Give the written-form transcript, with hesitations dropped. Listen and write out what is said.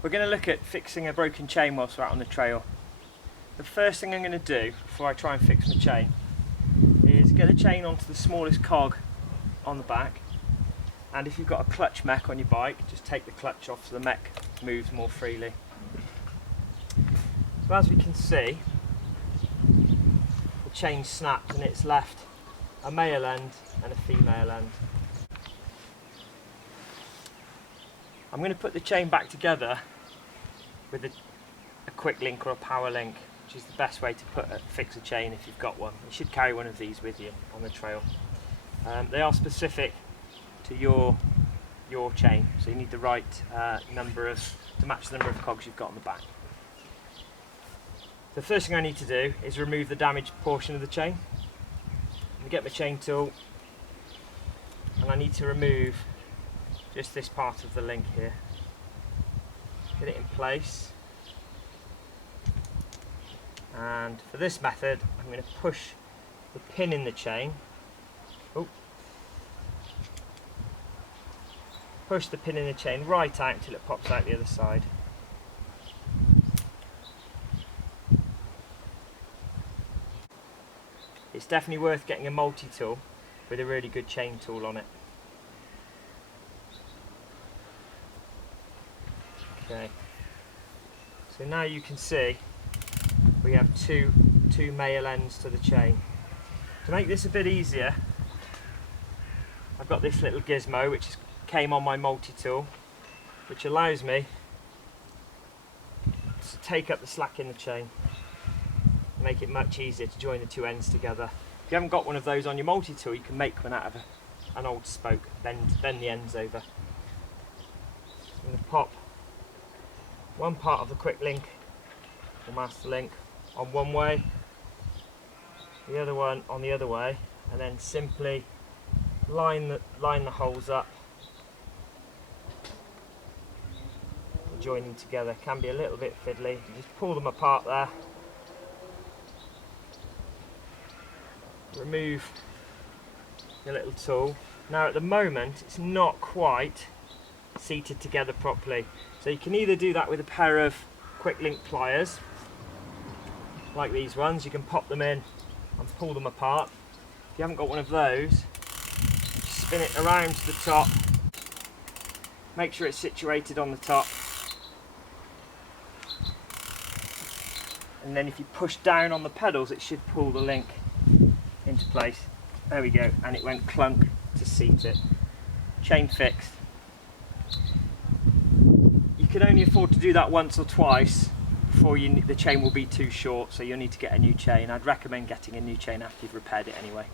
We're going to look at fixing a broken chain whilst we're out on the trail. The first thing I'm going to do before I try and fix my chain is get the chain onto the smallest cog on the back, and if you've got a clutch mech on your bike, just take the clutch off so the mech moves more freely. So as we can see, the chain snapped and it's left a male end and a female end. I'm going to put the chain back together with a quick link or a power link, which is the best way to fix a chain if you've got one. You should carry one of these with you on the trail. They are specific to your chain, so you need the right to match the number of cogs you've got on the back. The first thing I need to do is remove the damaged portion of the chain. I'm going to get my chain tool and I need to remove just this part of the link here. Get it in place, and for this method I'm going to push the pin in the chain. Push the pin in the chain right out until it pops out the other side. It's definitely worth getting a multi-tool with a really good chain tool on it. Okay, so now you can see we have two male ends to the chain. To make this a bit easier, I've got this little gizmo which came on my multi-tool, which allows me to take up the slack in the chain, make it much easier to join the two ends together. If you haven't got one of those on your multi-tool, you can make one out of an old spoke, bend the ends over. I'm going to pop one part of the quick link or master link on one way, the other one on the other way, and then simply line the holes up, join them together. Can be a little bit fiddly. You just pull them apart there, remove the little tool. Now at the moment it's not quite seated together properly, so you can either do that with a pair of quick link pliers like these ones. You can pop them in and pull them apart. If you haven't got one of those, just spin it around to the top, make sure it's situated on the top, and then if you push down on the pedals it should pull the link into place. There we go, and it went clunk to seat it. Chain fixed. You can only afford to do that once or twice before the chain will be too short, so you'll need to get a new chain. I'd recommend getting a new chain after you've repaired it anyway.